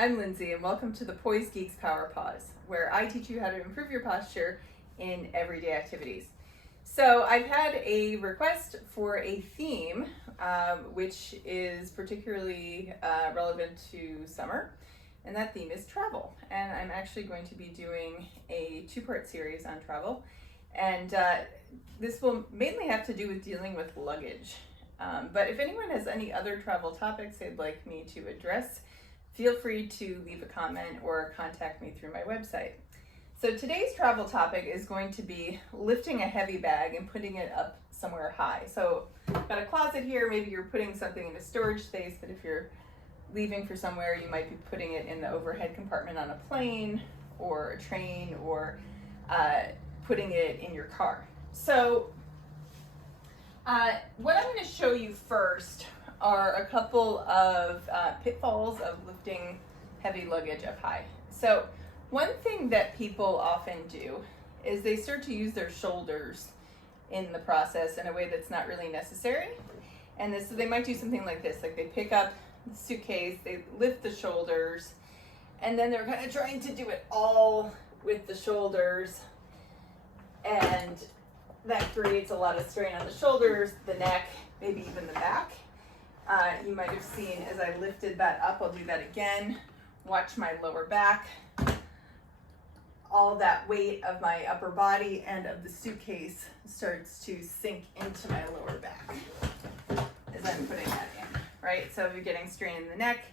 I'm Lindsay, and welcome to the Poise Geeks Power Pause, where I teach you how to improve your posture in everyday activities. So I've had a request for a theme, which is particularly relevant to summer, and that theme is travel. And I'm actually going to be doing a two-part series on travel, and this will mainly have to do with dealing with luggage. But if anyone has any other travel topics they'd like me to address, feel free to leave a comment or contact me through my website. So today's travel topic is going to be lifting a heavy bag and putting it up somewhere high. So I've got a closet here, maybe you're putting something in a storage space, but if you're leaving for somewhere, you might be putting it in the overhead compartment on a plane or a train, or putting it in your car. So what I'm going to show you first are a couple of pitfalls of lifting heavy luggage up high. So one thing that people often do is they start to use their shoulders in the process in a way that's not really necessary. And so they might do something like this, like they pick up the suitcase, they lift the shoulders, and then they're kind of trying to do it all with the shoulders, and that creates a lot of strain on the shoulders, the neck, maybe even the back. You might have seen as I lifted that up, I'll do that again. Watch my lower back. All that weight of my upper body and of the suitcase starts to sink into my lower back as I'm putting that in, right? So you're getting strain in the neck,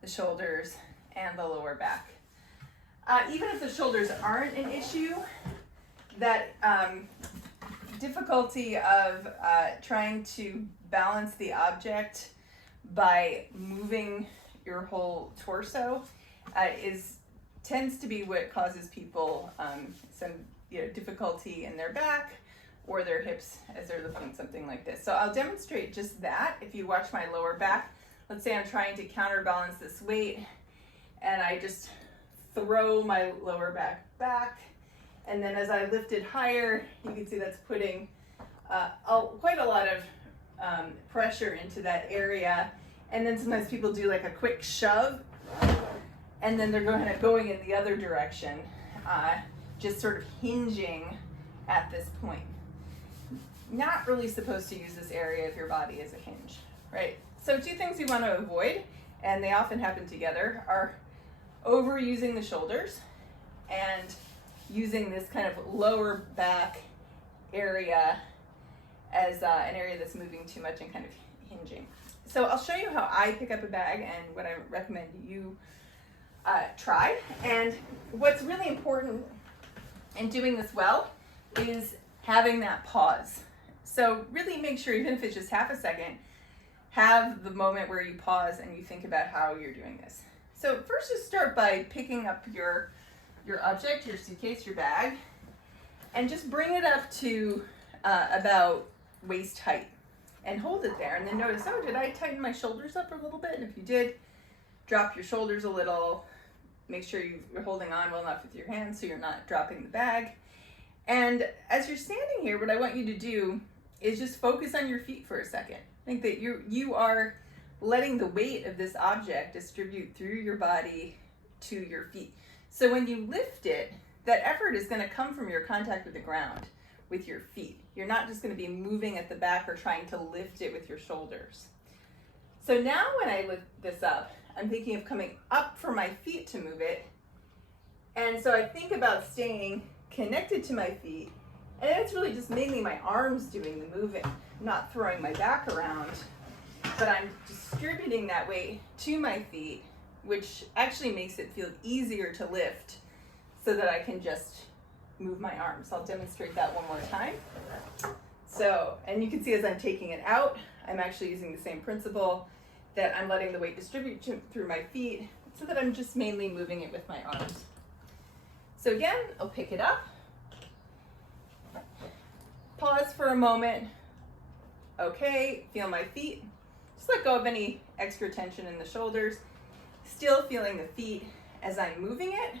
the shoulders, and the lower back. Even if the shoulders aren't an issue, that difficulty of trying to balance the object by moving your whole torso tends to be what causes people some difficulty in their back or their hips as they're lifting something like this. So I'll demonstrate just that. If you watch my lower back, let's say I'm trying to counterbalance this weight, and I just throw my lower back, and then as I lift it higher, you can see that's putting quite a lot of pressure into that area. And then sometimes people do like a quick shove, and then they're going in the other direction, just sort of hinging at this point. Not really supposed to use this area of your body as a hinge, right? So two things you want to avoid, and they often happen together, are overusing the shoulders and using this kind of lower back area as an area that's moving too much and kind of hinging. So I'll show you how I pick up a bag and what I recommend you try. And what's really important in doing this well is having that pause. So really make sure, even if it's just half a second, have the moment where you pause and you think about how you're doing this. So first, just start by picking up your object, your suitcase, your bag, and just bring it up to about waist height and hold it there, and then notice, oh, did I tighten my shoulders up a little bit? And if you did, drop your shoulders a little. Make sure you're holding on well enough with your hands so you're not dropping the bag. And as you're standing here, what I want you to do is just focus on your feet for a second. Think that you are letting the weight of this object distribute through your body to your feet. So when you lift it, that effort is going to come from your contact with the ground, with your feet. You're not just going to be moving at the back or trying to lift it with your shoulders. So now when I lift this up, I'm thinking of coming up for my feet to move it. And so I think about staying connected to my feet. And it's really just mainly my arms doing the moving. I'm not throwing my back around, but I'm distributing that weight to my feet, which actually makes it feel easier to lift so that I can just move my arms. I'll demonstrate that one more time. So, and you can see as I'm taking it out, I'm actually using the same principle, that I'm letting the weight distribute through my feet so that I'm just mainly moving it with my arms. So again, I'll pick it up, pause for a moment. Okay, feel my feet. Just let go of any extra tension in the shoulders. Still feeling the feet as I'm moving it.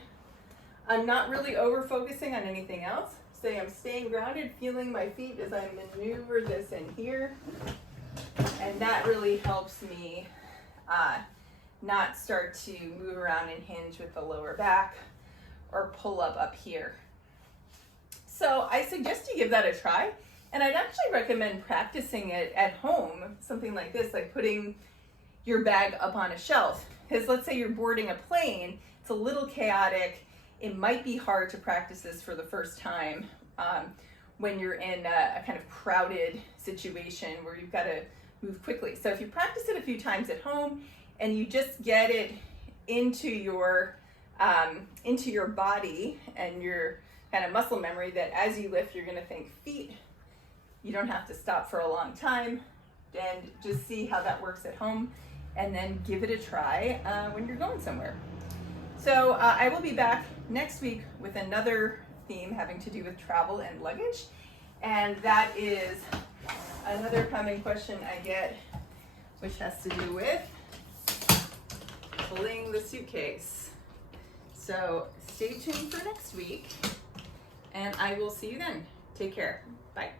I'm not really over focusing on anything else. So I'm staying grounded, feeling my feet as I maneuver this in here. And that really helps me not start to move around and hinge with the lower back or pull up here. So I suggest you give that a try, and I'd actually recommend practicing it at home, something like this, like putting your bag up on a shelf. Because let's say you're boarding a plane, it's a little chaotic, it might be hard to practice this for the first time when you're in a kind of crowded situation where you've got to move quickly. So if you practice it a few times at home and you just get it into your body and your kind of muscle memory, that as you lift, you're going to think feet. You don't have to stop for a long time, and just see how that works at home, and then give it a try when you're going somewhere. So I will be back next week with another theme having to do with travel and luggage, and that is another common question I get, which has to do with pulling the suitcase. So stay tuned for next week, and I will see you then. Take care. Bye.